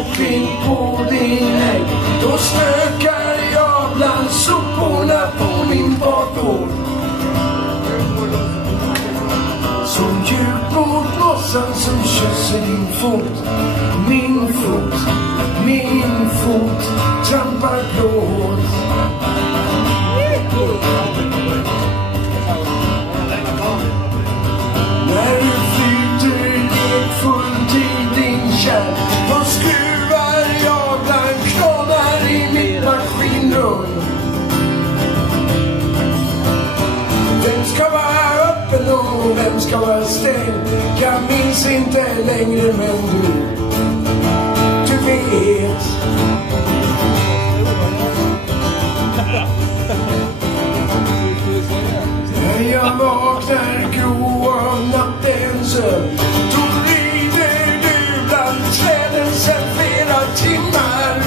omkring på din ägg. Då stökar jag bland soporna på min bakgård. Så djupt mot mossan som kysser din fot. Min fot trampar blåt. När du flyter lekfullt i din kärn, då skruvar jag bland kranar i mitt maskinrum. Vem ska vara öppen och vem ska vara stängd? Jag minns inte längre, men du vet. När jag vaknar grå av nattens sömn, då rider du bland träden sen flera timmar